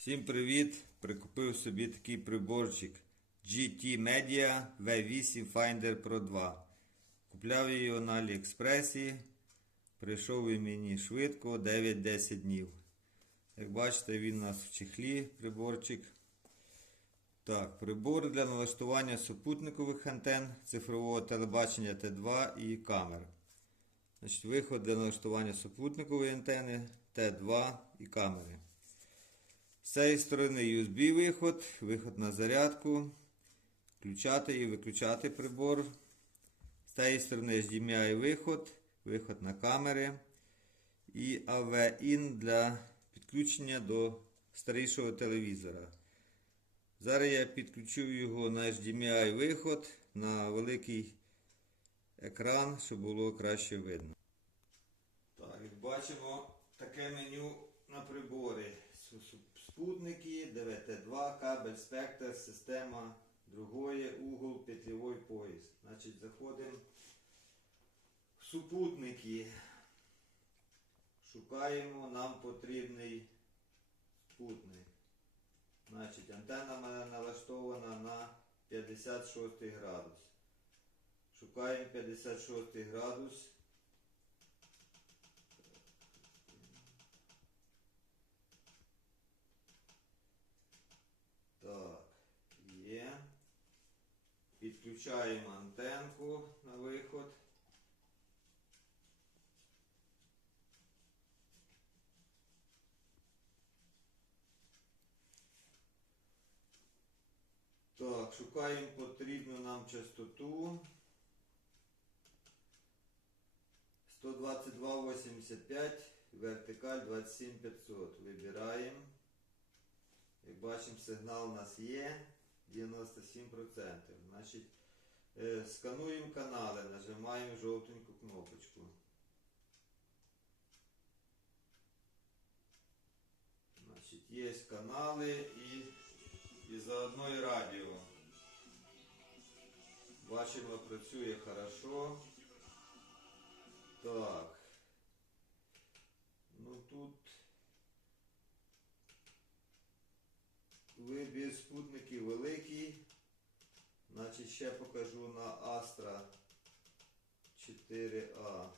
Всім привіт! Прикупив собі такий приборчик GT Media V8 Finder Pro 2. Купляв його на Аліекспресі. Прийшов він мені швидко 9-10 днів. Як бачите, він у нас в чехлі приборчик. Так, прибор для налаштування супутникових антен, цифрового телебачення Т2 і камер. Значить, Виход для налаштування супутникової антени Т2 і камери. З цієї сторони USB виход, на зарядку, включати і виключати прибор. З цієї сторони HDMI виход, виход на камери і AV-IN для підключення до старішого телевізора. Зараз я підключу його на HDMI виход на великий екран, щоб було краще видно. Так, бачимо, таке меню на приборі. Спутники, ДВТ2, кабель, спектр, система, другое, угол, петлевой пояс. Значить, заходимо в супутники. Шукаємо нам потрібний спутник. Значить, антенна в мене налаштована на 56 градус. Шукаємо 56 градус. Так, є. Підключаємо антенку на виход. Так, шукаємо потрібну нам частоту. 122,85, вертикаль 27500. Вибираємо. Як бачимо, сигнал у нас є 97%. Значить, скануємо канали, нажимаємо жовтеньку кнопочку. Значить, є канали і, і заодно і радіо. Бачимо, працює хорошо. Так. Ну тут вибір спутників великий. Значить, ще покажу на Astra 4A.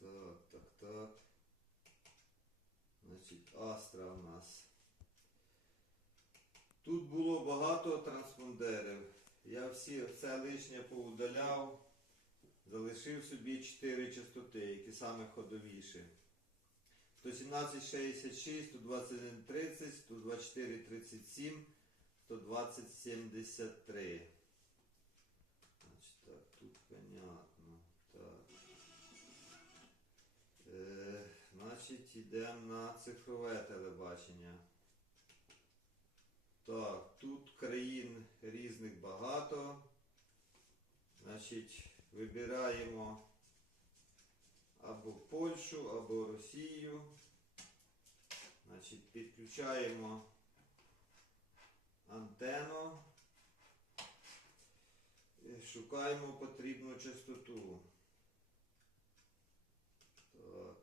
Так, так, так. Значить, Астра у нас. Тут було багато транспондерів. Я всі все лишнє поудаляв. Залишив собі 4 частоти, які саме ходовіші. 117,66, 121,30, 124,37, 120,73. Значить, так, тут понятно. Так. Е, значить, йдемо на цифрове телебачення. Так, тут країн різних багато. Значить, вибираємо або Польщу, або Росію. Значить, підключаємо антенну. Шукаємо потрібну частоту. Так.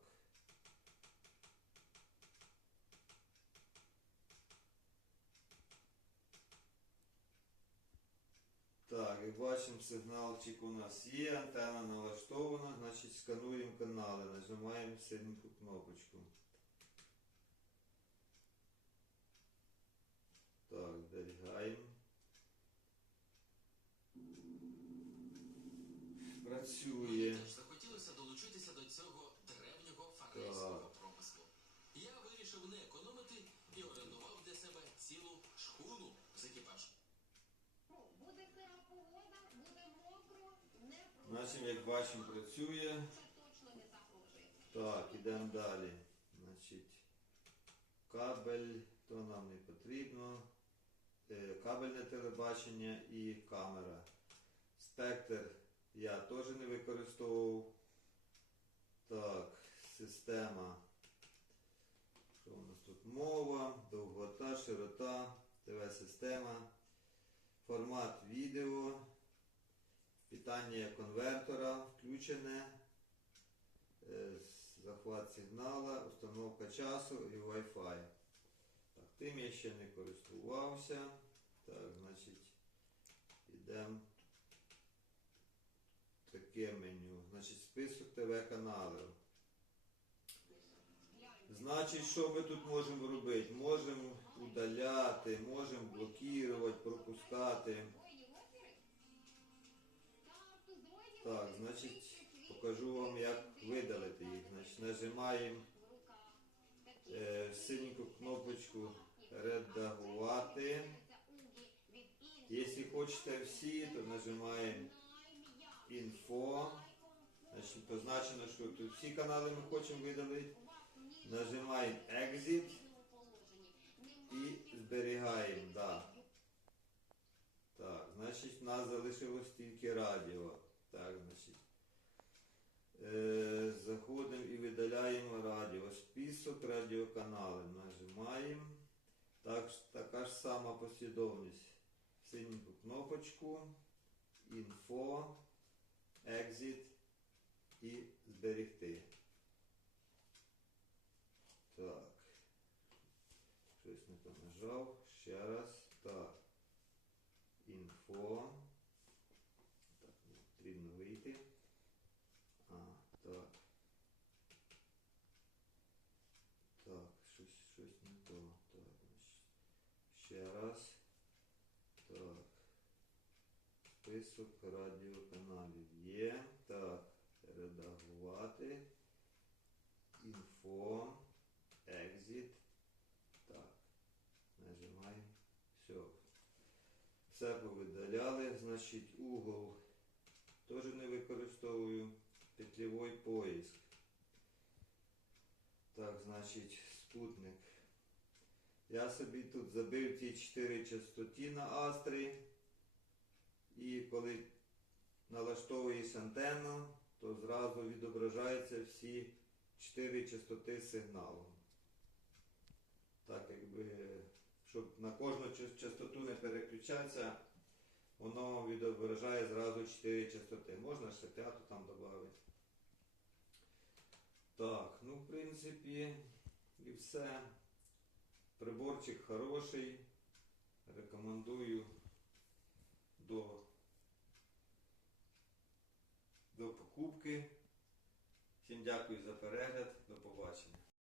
Так, як бачимо, сигналчик у нас є, антенна налаштована, значить скануємо канали, нажимаємо синеньку кнопочку. Так, зберігаємо. Працює. Захотілося долучитися до цього древнього фарейського промислу. Я вирішив не економити і орендував для себе Значить, як бачимо, працює. Так, ідемо далі. Значить, кабель, то нам не потрібно. Е, Кабельне телебачення і камера. Спектр я теж не використовував. Так, система. Що у нас тут? Мова, довгота, широта, ТВ-система, формат відео, питання конвертора включене. Е, Захват сигнала, установка часу і Wi-Fi. Так, тим я ще не користувався. Так, значить, йдемо таке меню. Значить, список ТВ каналів. Значить, що ми тут можемо робити? Можемо удаляти, можемо блокувати, пропускати. Так, значить, покажу вам, як видалити їх. Значить, нажимаємо е, синеньку кнопочку редагувати. Якщо хочете всі, то нажимаємо інфо. Значить, позначено, що тут всі канали ми хочемо видалити. Нажимаємо Exit і зберігаємо. Так, значить, в нас залишилось тільки радіо. Е, заходимо і видаляємо радіо. Список радіоканалів. Нажимаємо. Так, така ж сама послідовність. Синеньку кнопочку, інфо, екзит і зберегти. Так. Щось не то нажав. Ще раз. Так. Інфо. Так, не потрібно вийти. А, так. Так, щось, щось не то. Так, значить. Ще раз. Так. Список радіоканалів є. Так. Редагувати. Інфо. Екзит. Так. Нажимаємо. Все. Все повидаляли. Значить, угол теж не використовую. Петлевой поиск. Так, значить, спутник. Я собі тут забив ті 4 частоті на астрі. І коли налаштовуєш антенну, то зразу відображаються всі 4 частоти сигналу. Так, якби, щоб на кожну частоту не переключатися, воно відображає зразу 4 частоти. Можна ще п'яту там додати. Так, ну в принципі і все. Приборчик хороший. Рекомендую до, до покупки. Всім дякую за перегляд. До побачення.